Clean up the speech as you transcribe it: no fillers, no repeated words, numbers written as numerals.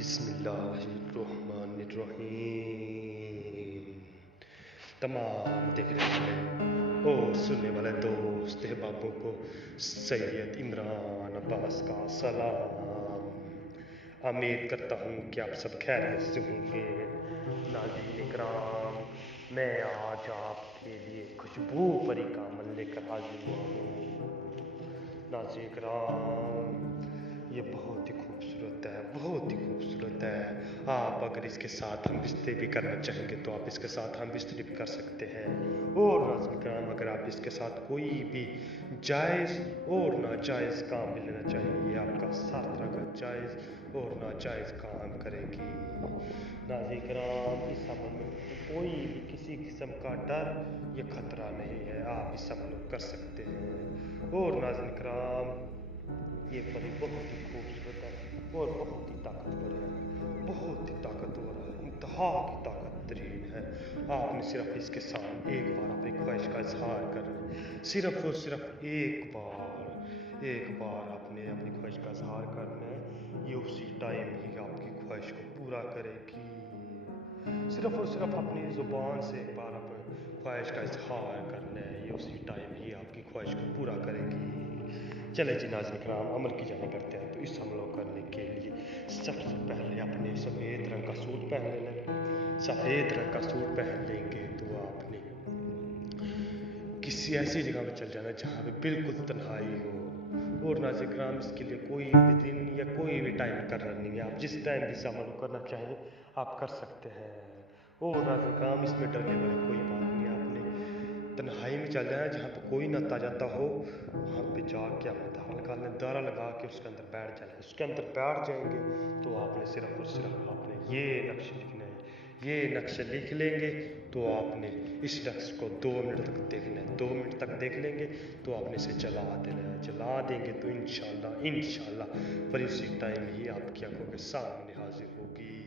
بسم اللہ الرحمن الرحیم۔ تمام دیکھنے والے اور سننے والے دوست احبابوں کو سید عمران عباس کا سلام۔ امید کرتا ہوں کہ آپ سب خیریت سے ہوں گے۔ ناظرین اکرام، میں آج آپ کے لیے خوشبو بری کامل لے کر حاضر ہوا ہوں۔ ناظرین اکرام، یہ بہت ہی خوبصورت ہے، بہت ہی خوبصورت ہے۔ آپ اگر اس کے ساتھ ہم بستری بھی کرنا چاہیں گے تو آپ اس کے ساتھ ہم بستری بھی کر سکتے ہیں۔ اور ناظرین کرام، اگر آپ اس کے ساتھ کوئی بھی جائز اور ناجائز کام بھی لینا چاہیں گے، آپ کا سر طرح کا جائز اور ناجائز کام کرے گی۔ ناظرین کرام، اس عمل میں کوئی بھی کسی قسم کا ڈر یا خطرہ نہیں ہے، آپ اس عمل کو کر سکتے ہیں۔ اور ناظرین کرام، یہ پری بہت ہی خوبصورت ہے اور بہت ہی طاقتور ہے، بہت ہی طاقتور ہے، انتہا کی طاقت ترین ہے۔ آپ نے صرف اس کے ساتھ ایک بار اپنی خواہش کا اظہار کرنا ہے، صرف اور صرف ایک بار آپ نے اپنی خواہش کا اظہار کرنا ہے، یہ اسی ٹائم ہی آپ کی خواہش کو پورا کرے گی۔ صرف اور صرف اپنی زبان سے ایک بار اپنی خواہش کا اظہار کرنا ہے، یہ اسی ٹائم ہی آپ کی خواہش کو پورا کرے گی۔ چلے جی ناظرین کرام، عمل کی جانب کرتے ہیں۔ تو اس عمل کو کرنے کے لیے سب سے پہلے اپنے سفید رنگ کا سوٹ پہن لینا ہے۔ سفید رنگ کا سوٹ پہن لیں گے تو آپ نے کسی ایسی جگہ میں چل جانا جہاں پہ بالکل تنہائی ہو۔ اور ناظرین کرام، اس کے لیے کوئی بھی دن یا کوئی بھی ٹائم مقرر نہیں ہے، آپ جس ٹائم بھی اس عمل کو کرنا چاہیں آپ کر سکتے ہیں۔ اور ناظرین کرام، اس میں ڈرنے والی کوئی بات نہیں ہے، آپ نے تنہائی میں چل جانا ہے جہاں پہ کوئی نہ آتا جاتا ہو، وہاں پہ جا کے آپ نے دارا لگا کے اس کے اندر بیٹھ جانا ہے۔ اس کے اندر بیٹھ جائیں گے تو آپ نے صرف اور صرف آپ نے یہ نقش لکھنا ہے۔ یہ نقش لکھ لیں گے تو آپ نے اس نقش کو 2 منٹ تک دیکھنا ہے۔ 2 منٹ تک دیکھ لیں گے تو آپ نے اسے جلا دینا ہے۔ جلا دیں گے تو انشاءاللہ پری اسی ٹائم ہی آپ کی آنکھوں کے سامنے حاضر ہوگی۔